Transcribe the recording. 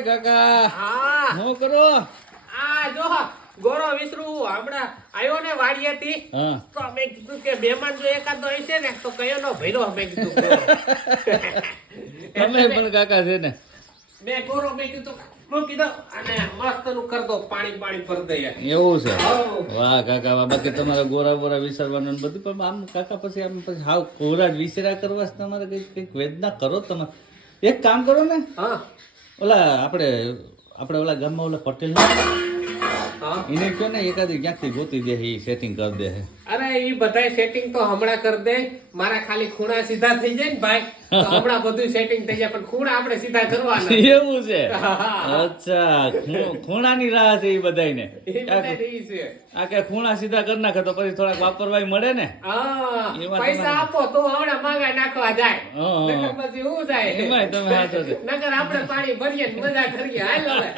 કાકા હા હું કરો આ જો ગોરો વિસરું હમણાં આવ્યો ને વાડીએથી હા તો મેં કીધું કે મહેમાન જો એકાદો હશે ને તો કયો નો ભર્યો મેં કીધું ગોરો. તમે પણ કાકા છે ને મેં ગોરો મેં કીધું હું કીધું અને મસ્ત નું કર દો પાણી ભર દઈએ. એવું છે હાઉ. વાહ કાકા વાહ બાકી તમારે ગોરા બોરા વિસરવાનું ને બધું પણ આમ કાકા પછી આમ પછી હાવ કોરા વિસરા કરવા છે તમારે કઈક વેદના કરો તમે એક કામ કરો ને હા ઓલા આપણે ઓલા ગામમાં ઓલા પટેલ ના હા એને કહો ને એકાદી ક્યાંકથી ગોતી દે એ સેટિંગ કરી દે છે અરે ઈ બધાય સેટિંગ તો હમણાં કરી દે મારા ખાલી ખૂણા સીધા થઈ જાય ને ભાઈ તો હમણાં બધું સેટિંગ થઈ જાય પણ ખૂણા આપણે સીધા કરવાના. એવું છે અચ્છા ખૂણાની રાહ છે એ બધાયને એ બધાય ઈ છે. આ કે ખૂણા સીધા કરી નાખે તો પછી થોડાક વાપરવાય મળે ને હા એમાં પૈસા તમારે- આપો તો હમણાં માંગા નાખવા જાય હા, હા. નકર પછી શું થાય એમાંય તમે સાચો છે નકર આપણે પાણી ભરીએ ને મજા કરીએ હાલ હવે